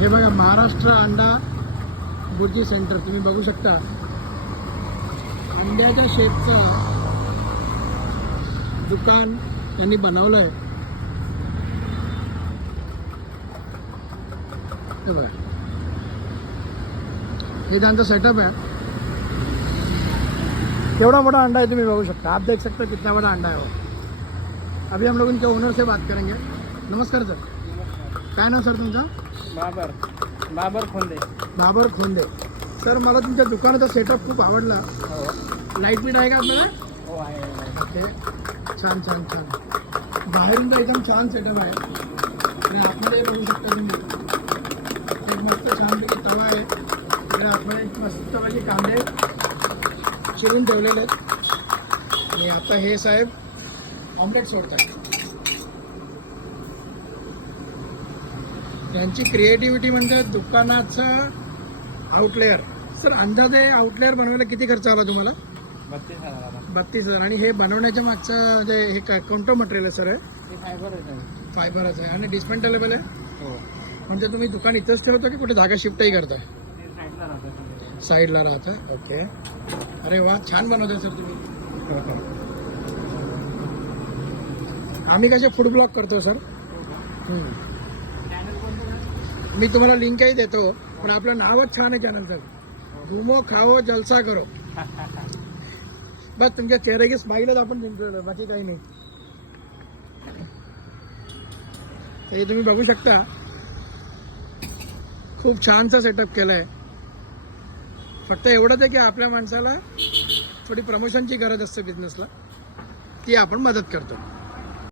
हे बघा महाराष्ट्र अंडा बुर्जी सेंटर तुम्ही बघू शकता. अंड्याच्या शेपचं दुकान त्यांनी बनवलं आहे. हे बघा, हे त्यांचा सेटअप है. केवड़ा बड़ा अंडा है तुम्हें बघू शकता. आप देख सकते हो कितना बड़ा अंडा है वो. अभी हम लोग इनके ओनर से बात करेंगे. नमस्कार सर. काय नाव सर तुमचं? बाबर खोंदे. बाबर खोंदे. सर मला तुमच्या दुकानाचा सेटअप खूप आवडला. लाईट बीट आहे का आपल्याला? हो आहे. ओके, छान छान छान. बाहेरून तर एकदम छान सेटअप आहे आणि आतमध्ये बघू शकता तुम्ही एक मस्त छानपैकी तवा आहे. इकडे आतमध्ये मस्तपैकी कांदे चिरून ठेवलेले आहेत आणि आता हे साहेब ऑमलेट सोडतात. त्यांची क्रिएटिव्हिटी म्हणजे दुकानाचं आउटलेअर. सर अंदाजे आउटलेअर बनवायला किती खर्च आला तुम्हाला? 32,000. आणि हे बनवण्याच्या मागचं जे हे कोणतं मटेरियल आहे सर? हे फायबरच आहे आणि डिस्मेंटेबल आहे. हो. म्हणजे तुम्ही दुकान इथंच ठेवता की कुठे जागा शिफ्टही करताय? साईडला राहतं. ओके. अरे वा, छान बनवताय सर तुम्ही. आम्ही कसे फूड ब्लॉग करतो सर. मी तुम्हाला लिंकही देतो, पण आपलं नावच छान आहे चॅनलचं. घुमो खाओ जलसा करो. बस तुमच्या चेहरे की स्माईलच आपण जिंकलो, बाकी काही नाही. हे तुम्ही बघू शकता, खूप छानसा सेटअप केला आहे. फक्त एवढंच आहे की आपल्या माणसाला थोडी प्रमोशनची गरज असते बिझनेसला, ती आपण मदत करतो.